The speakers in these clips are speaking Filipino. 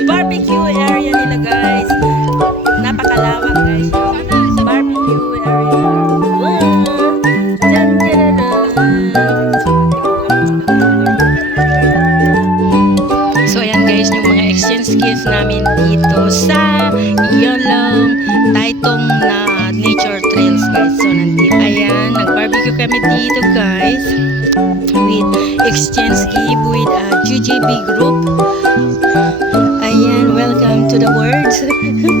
Barbecue area nila guys. Napakalawak guys. Barbecue area. Wow. Dun, dun, dun. So ayan guys, yung mga exchange gifts namin dito sa Yolong Taytong na nature trails guys. So nandito, ayan, nag-barbecue kami dito guys with exchange gift with GGB group. Ayan, welcome to the world. So, ayan,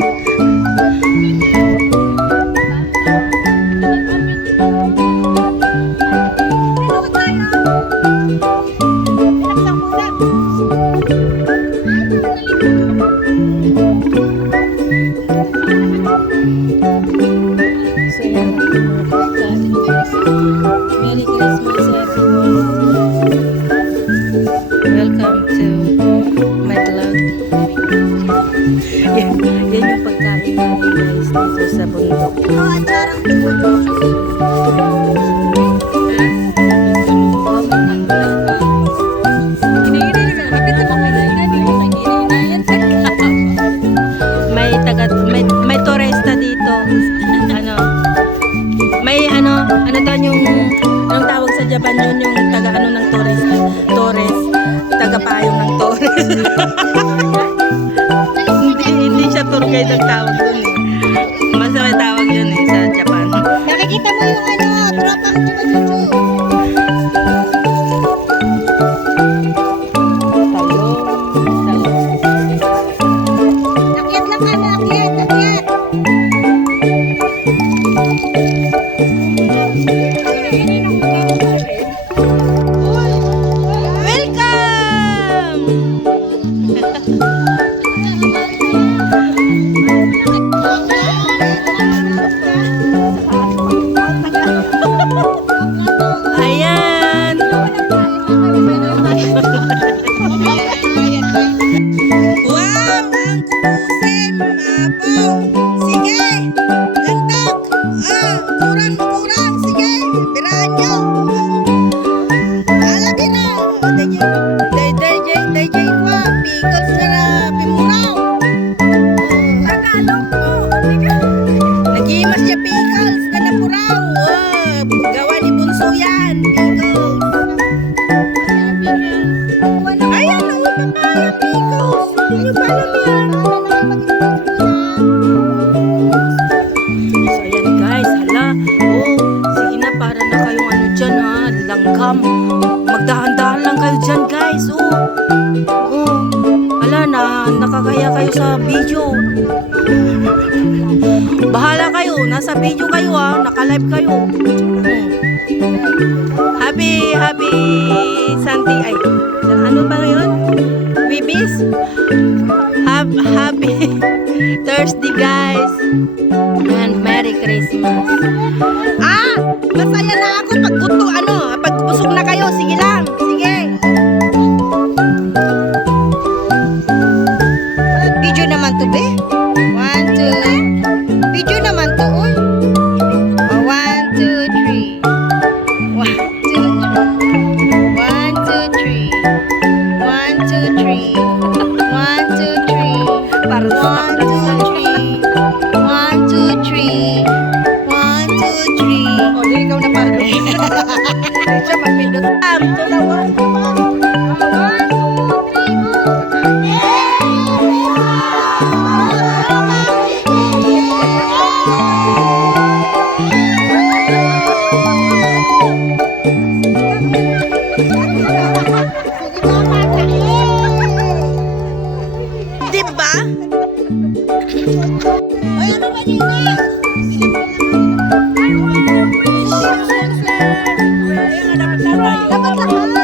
Merry Christmas everyone. Welcome to my vlog. Yan yung pagkain namin guys dito sa bundok. May turista dito. Ano to yung anong tawag sa Japan yun, yung taga ng turista. Taga payong ng Torres. Hindi siya tour guide ang tawag dun eh. Mas may tawag yun eh sa Japan. Nakikita mo yung tropang chuchu. Akyat lang kami, akyat. Ayan. Wow, ang kukusin, apo. Sige, lantak. Kurang. Sige, birahan nyo. Alagi na. DJ ko, pickles na pimuraw. Tagalog po. Nagimas niya pickles ka na puraw. Gawa ni Bunso yan, pickles. Ayan, papaya pickles. Hindi nyo pa alam yan. So ayan guys, hala. Sige na, para na kayong dyan ha, langgam. Magdahan-dahan lang kayo dyan guys. Hala na, nakakaya kayo sa video. Bahala kayo, nasa video kayo ha, naka-live kayo. Happy Santi, ay, ano ba yun? Bibis? Happy Thursday guys. And Merry Christmas. Masaya na ako pag busog na kayo. Sige lang, sige. Video naman to be. 1, 2. Video naman to, oy. 1, 2, 3. 1, 2, 3. 1, 2, 3. 1, 2, 3. 1, 2, 3. Para sa 1, 2, 3. 1, 2, 3. 1, 2, 3. O, di ikaw na paro. Siya magpindot. Dalawa. Diba? Ay, ano ba nina? Dapat lahat.